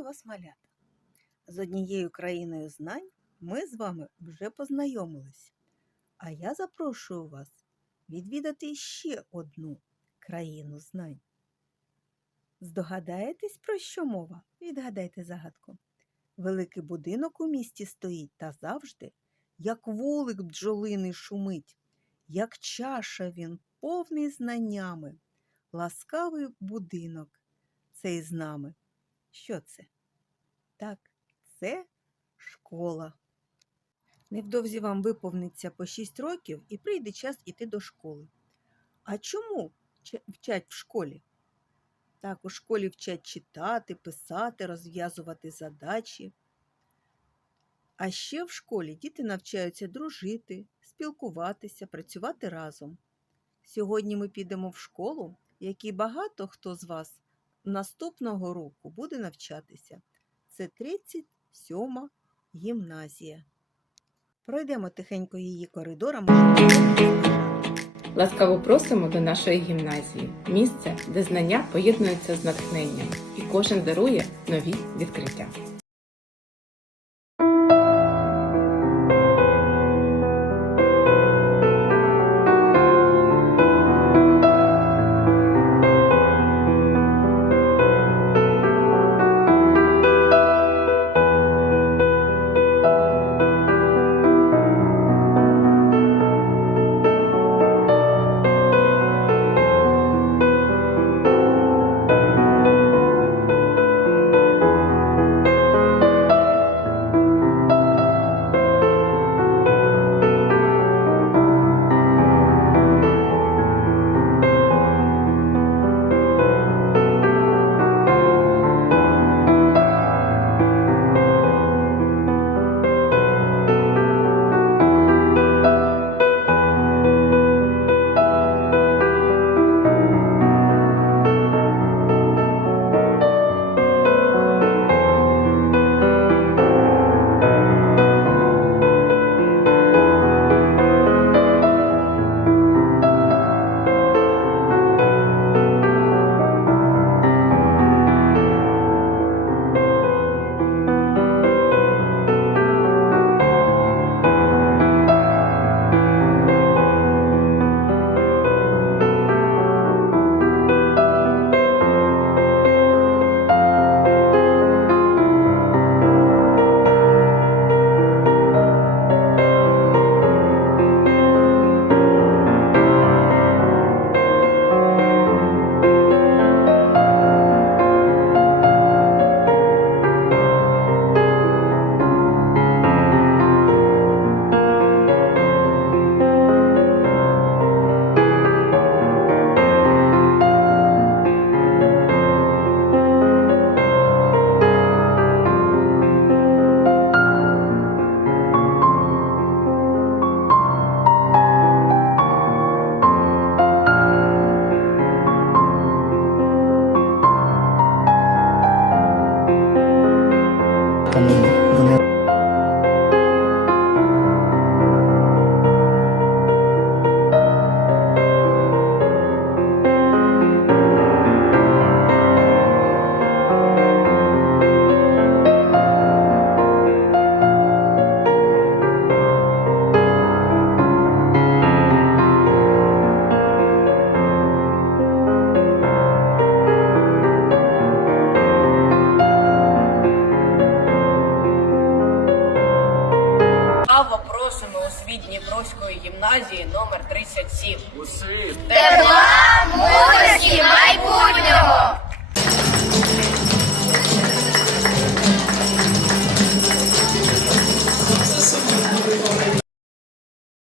Вітаю вас, малята! З однією країною знань ми з вами вже познайомились. А я запрошую вас відвідати ще одну країну знань. Здогадаєтесь, про що мова? Відгадайте загадку. Великий будинок у місті стоїть та завжди, як вулик бджолиний шумить, як чаша він повний знаннями. Ласкавий будинок цей з нами. Що це? Так, це школа. Невдовзі вам виповниться по 6 років і прийде час іти до школи. А чому вчать в школі? Так, у школі вчать читати, писати, розв'язувати задачі. А ще в школі діти навчаються дружити, спілкуватися, працювати разом. Сьогодні ми підемо в школу, в якій багато хто з вас наступного року буде навчатися. Це 37 гімназія. Пройдемо тихенько її коридорами. Ласкаво просимо до нашої гімназії, місце, де знання поєднуються з натхненням, і кожен дарує нові відкриття. Amen. Ласкаво просимо у світ Дніпровської гімназії номер 37. У світ Тепла мудрості майбутнього.